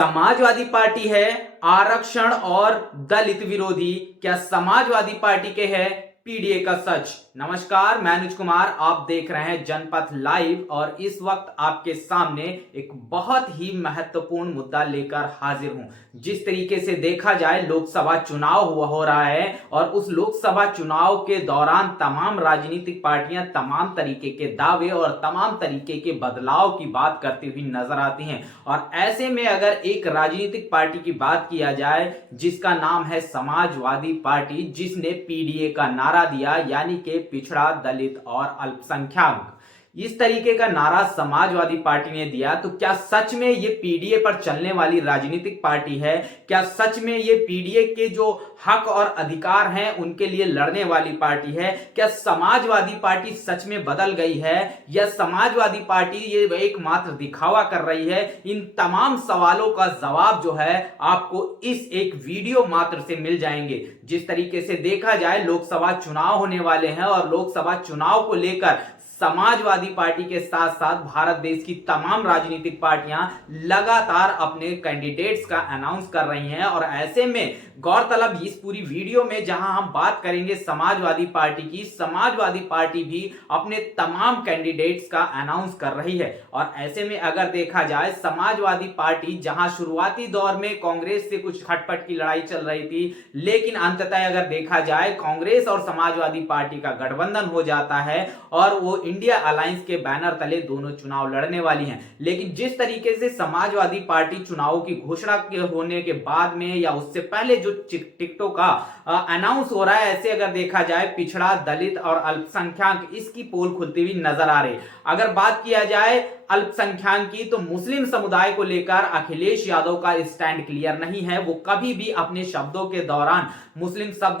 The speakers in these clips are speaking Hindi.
समाजवादी पार्टी है आरक्षण और दलित विरोधी, क्या समाजवादी पार्टी के है पीडीए का सच। नमस्कार, मैं अनुज कुमार, आप देख रहे हैं जनपथ लाइव और इस वक्त आपके सामने एक बहुत ही महत्वपूर्ण मुद्दा लेकर हाजिर हूं। जिस तरीके से देखा जाए लोकसभा चुनाव हो रहा है और उस लोकसभा चुनाव के दौरान तमाम राजनीतिक पार्टियां तमाम तरीके के दावे और तमाम तरीके के बदलाव की बात करती हुई नजर आती हैं। और ऐसे में अगर एक राजनीतिक पार्टी की बात किया जाए जिसका नाम है समाजवादी पार्टी, जिसने पीडीए का नारा दिया, यानी कि पिछड़ा, दलित और अल्पसंख्यक, इस तरीके का नारा समाजवादी पार्टी ने दिया, तो क्या सच में ये पीडीए पर चलने वाली राजनीतिक पार्टी है? क्या सच में ये पीडीए के जो हक और अधिकार हैं उनके लिए लड़ने वाली पार्टी है? क्या समाजवादी पार्टी सच में बदल गई है या समाजवादी पार्टी ये एकमात्र दिखावा कर रही है? इन तमाम सवालों का जवाब जो है आपको इस एक वीडियो मात्र से मिल जाएंगे। जिस तरीके से देखा जाए लोकसभा चुनाव होने वाले हैं और लोकसभा चुनाव को लेकर समाजवादी पार्टी के साथ साथ भारत देश की तमाम राजनीतिक पार्टियां लगातार अपने कैंडिडेट्स का अनाउंस कर रही हैं। और ऐसे में गौरतलब इस पूरी वीडियो में जहां हम बात करेंगे समाजवादी पार्टी की, समाजवादी पार्टी भी अपने तमाम कैंडिडेट्स का अनाउंस कर रही है। और ऐसे में अगर देखा जाए समाजवादी पार्टी जहां शुरुआती दौर में कांग्रेस से कुछ खटपट की लड़ाई चल रही थी, लेकिन अंततः अगर देखा जाए कांग्रेस और समाजवादी पार्टी का गठबंधन हो जाता है और वो इंडिया अलायंस के बैनर तले दोनों चुनाव लड़ने वाली हैं। लेकिन जिस तरीके से समाजवादी पार्टी चुनावों की घोषणा होने के बाद में या उससे पहले जो टिकटों का अनाउंस हो रहा है, ऐसे अगर देखा जाए पिछड़ा, दलित और अल्पसंख्यक, इसकी पोल खुलती हुई नजर आ रही। अगर बात किया जाए अल्पसंख्यक की, तो मुस्लिम समुदाय को लेकर अखिलेश यादव का स्टैंड क्लियर नहीं है। वो कभी भी अपने शब्दों के दौरान मुस्लिम शब्द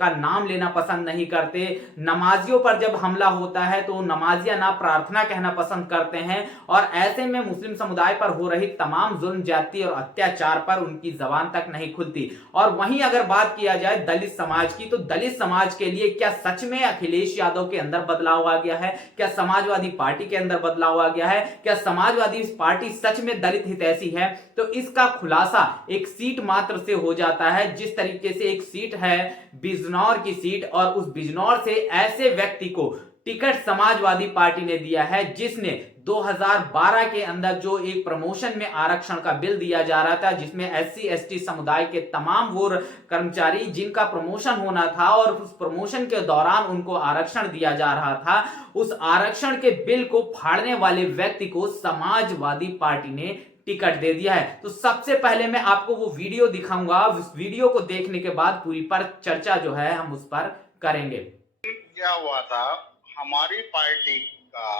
का नाम लेना पसंद नहीं करते। नमाजियों पर जब हमला होता है तो नमाजिया ना प्रार्थना कहना पसंद करते हैं। और ऐसे में मुस्लिम समुदाय पर हो रही तमाम जुल्म, ज्यादती और अत्याचार पर उनकी जबान तक नहीं खुलती। और वहीं अगर बात किया जाए दलित समाज की, तो दलित समाज के लिए क्या सच में अखिलेश यादव के अंदर बदलाव आ गया है? क्या समाजवादी पार्टी के अंदर बदलाव आ गया है? क्या समाजवादी पार्टी सच में दलित हितैषी है? तो इसका खुलासा एक सीट मात्र से हो जाता है। जिस तरीके से एक सीट है बिजनौर की सीट, और उस बिजनौर से ऐसे व्यक्ति को टिकट समाजवादी पार्टी ने दिया है जिसने 2012 के अंदर जो एक प्रमोशन में आरक्षण का बिल दिया जा रहा था, जिसमें एससी एसटी समुदाय के तमाम वो कर्मचारी जिनका प्रमोशन होना था और उस प्रमोशन के दौरान उनको आरक्षण दिया जा रहा था, उस आरक्षण के बिल को फाड़ने वाले व्यक्ति को समाजवादी पार्टी ने टिकट दे दिया है। तो सबसे पहले मैं आपको वो वीडियो दिखाऊंगा। उस वीडियो को देखने के बाद पूरी पर चर्चा जो है हम उस पर करेंगे। क्या हुआ था, हमारी पार्टी का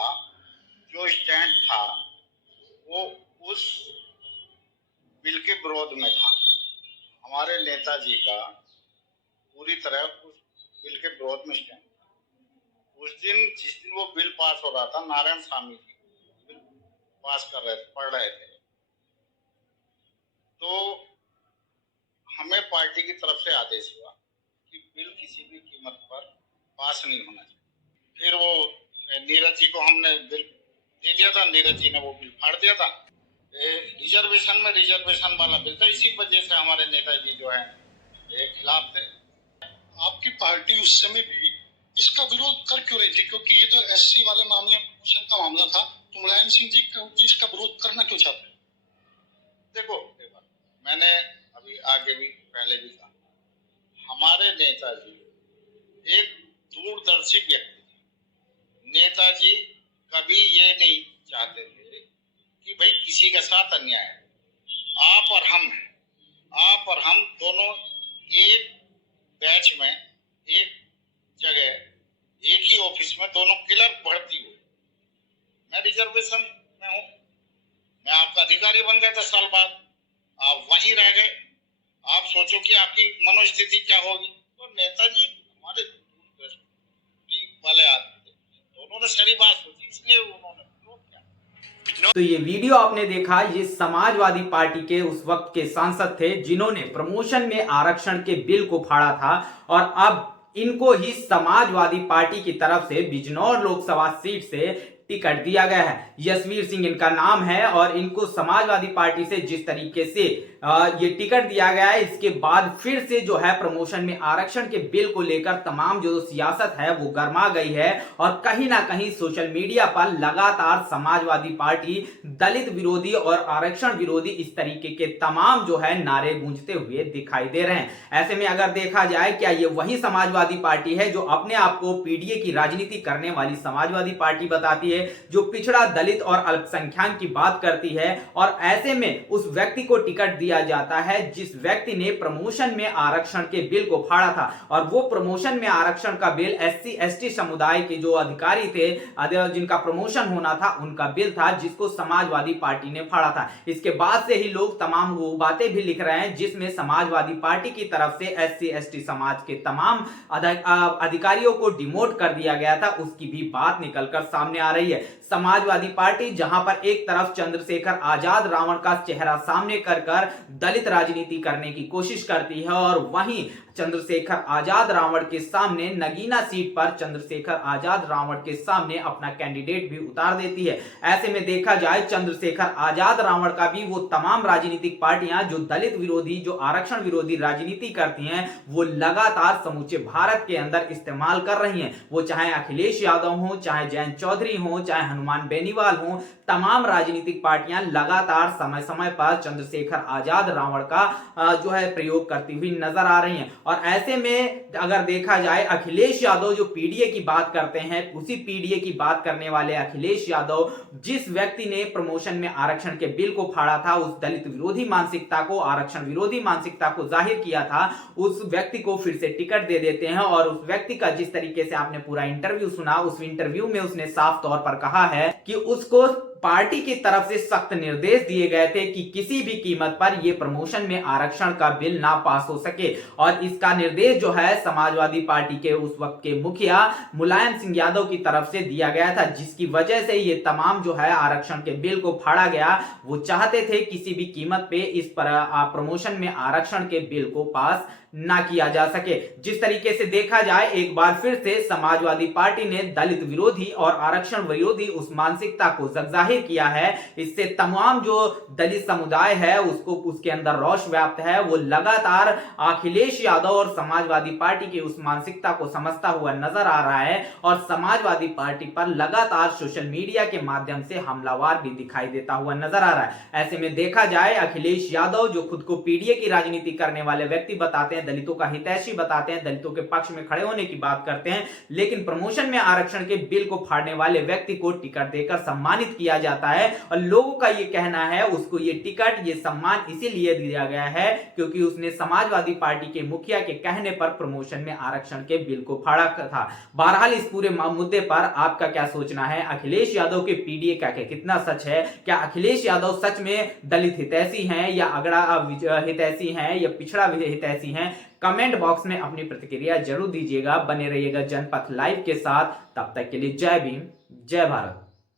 जो स्टैंड था वो उस बिल के विरोध में था। हमारे नेताजी का पूरी तरह उस बिल के विरोध में स्टैंड। उस दिन जिस दिन वो बिल पास हो रहा था, नारायण स्वामी जी बिल पास कर रहे थे, पढ़ रहे थे, तो हमें पार्टी की तरफ से आदेश हुआ कि बिल किसी भी कीमत पर पास नहीं होना चाहिए। फिर वो नीरज जी को हमने बिल दे दिया था, नीरज जी ने वो बिल फाड़ दिया था। रिजर्वेशन में रिजर्वेशन वाला बिल था, इसी वजह से हमारे नेताजी जो है खिलाफ थे। आपकी पार्टी उस समय भी इसका विरोध कर क्यों रही थी? क्योंकि ये जो एससी वाले मामले प्रमोशन का मामला था, तो मुलायम सिंह जी इसका विरोध करना क्यों चाहते? देखो, मैंने अभी आगे भी पहले भी कहा, हमारे नेताजी एक दूरदर्शी व्यक्ति थे। नेताजी कभी ये नहीं चाहते थे कि भाई किसी के साथ अन्याय है। आप और हम दोनों एक बैच में, एक जगह, एक ही ऑफिस में दोनों क्लर्क भर्ती हुए। मैं रिजर्वेशन में हूँ, मैं आपका अधिकारी बन गया था साल बाद, आप वहीं रह गए। आप सोचो कि आपकी मनोस्थिति क्या होगी। तो नेताजी हमारे वाले आदमी थे, उन्होंने सारी बात सोची, इसलिए उन्होंने तो ये वीडियो आपने देखा, ये समाजवादी पार्टी के उस वक्त के सांसद थे जिन्होंने प्रमोशन में आरक्षण के बिल को फाड़ा था। और अब इनको ही समाजवादी पार्टी की तरफ से बिजनौर लोकसभा सीट से टिकट दिया गया है। यशवीर सिंह इनका नाम है और इनको समाजवादी पार्टी से जिस तरीके से ये टिकट दिया गया है, इसके बाद फिर से जो है प्रमोशन में आरक्षण के बिल को लेकर तमाम जो सियासत है वो गर्मा गई है और कहीं ना कहीं सोशल मीडिया पर लगातार समाजवादी पार्टी दलित विरोधी और आरक्षण विरोधी इस तरीके के तमाम जो है नारे गूंजते हुए दिखाई दे रहे हैं। ऐसे में अगर देखा जाए, क्या ये वही समाजवादी पार्टी है जो अपने आप को पीडीए की राजनीति करने वाली समाजवादी पार्टी बताती है, जो पिछड़ा दलित और अल्पसंख्यक की बात करती है, और ऐसे में उस व्यक्ति को टिकट दिया जाता है जिस व्यक्ति ने प्रमोशन में आरक्षण के बिल को फाड़ा था। और वो प्रमोशन में आरक्षण का बिल एससी एसटी समुदाय के जो अधिकारी थे, जिनका प्रमोशन होना था, उनका बिल था जिसको समाजवादी पार्टी ने फाड़ा था। इसके बाद से ही लोग तमाम वो बातें भी लिख रहे हैं जिसमें समाजवादी पार्टी की तरफ से एससी एसटी समाज के तमाम अधिकारियों को डिमोट कर दिया गया था, उसकी भी बात निकलकर सामने आ रही है। समाजवादी पार्टी जहां पर एक तरफ चंद्रशेखर आजाद रावण का चेहरा सामने कर दलित राजनीति करने की कोशिश करती है, और वहीं चंद्रशेखर आजाद रावण के सामने नगीना सीट पर चंद्रशेखर आजाद रावण के सामने अपना कैंडिडेट भी उतार देती है। ऐसे में देखा जाए, चंद्रशेखर आजाद रावण का भी वो तमाम राजनीतिक पार्टियां जो दलित विरोधी, जो आरक्षण विरोधी राजनीति करती हैं, वो लगातार समूचे भारत के अंदर इस्तेमाल कर रही हैं। वो चाहे अखिलेश यादव हो, चाहे जयंत चौधरी हो, चाहे हनुमान बेनीवाल हो, तमाम राजनीतिक पार्टियां लगातार समय समय पर चंद्रशेखर आजाद रावण का जो है प्रयोग करती हुई नजर आ रही हैं। और ऐसे में अगर देखा जाए, अखिलेश यादव जो पीडीए की बात करते हैं, उसी पीडीए की बात करने वाले अखिलेश यादव, जिस व्यक्ति ने प्रमोशन में आरक्षण के बिल को फाड़ा था, उस दलित विरोधी मानसिकता को, आरक्षण विरोधी मानसिकता को जाहिर किया था, उस व्यक्ति को फिर से टिकट दे देते हैं। और उस व्यक्ति का जिस तरीके से आपने पूरा इंटरव्यू सुना, उस इंटरव्यू में उसने साफ तौर पर कहा है कि उसको पार्टी की तरफ से सख्त निर्देश दिए गए थे कि किसी भी कीमत पर यह प्रमोशन में आरक्षण का बिल ना पास हो सके। और इसका निर्देश जो है समाजवादी पार्टी के उस वक्त के मुखिया मुलायम सिंह यादव की तरफ से दिया गया था, जिसकी वजह से ये तमाम जो है आरक्षण के बिल को फाड़ा गया। वो चाहते थे किसी भी कीमत पे इस पर प्रमोशन में आरक्षण के बिल को पास ना किया जा सके। जिस तरीके से देखा जाए, एक बार फिर से समाजवादी पार्टी ने दलित विरोधी और आरक्षण विरोधी उस मानसिकता को जाहिर किया है। इससे तमाम जो दलित समुदाय है उसको, उसके अंदर रोष व्याप्त है। वो लगातार अखिलेश यादव और समाजवादी पार्टी की उस मानसिकता को समझता हुआ नजर आ रहा है और समाजवादी पार्टी पर लगातार सोशल मीडिया के माध्यम से हमलावर भी दिखाई देता हुआ नजर आ रहा है। ऐसे में देखा जाए, अखिलेश यादव जो खुद को पीडीए की राजनीति करने वाले व्यक्ति बताते हैं, दलितों का हितैषी बताते हैं, दलितों के पक्ष में खड़े होने की बात करते हैं, लेकिन प्रमोशन में आरक्षण के बिल को फाड़ने वाले व्यक्ति को टिकट देकर सम्मानित किया जाता है। और लोगों का यह कहना है उसको ये टिकट, ये सम्मान इसीलिए दिया गया है क्योंकि उसने समाजवादी पार्टी के मुखिया के कहने पर प्रमोशन में आरक्षण के बिल को फाड़ा था। बहरहाल इस पूरे मुद्दे पर आपका क्या सोचना है? अखिलेश यादव के पीडीए का कितना सच है? क्या अखिलेश यादव सच में दलित हितैषी हैं या अगड़ा हितैषी हैं या पिछड़ा हितैषी हैं? कमेंट बॉक्स में अपनी प्रतिक्रिया जरूर दीजिएगा। बने रहिएगा जनपथ लाइव के साथ। तब तक के लिए जय भीम, जय भारत।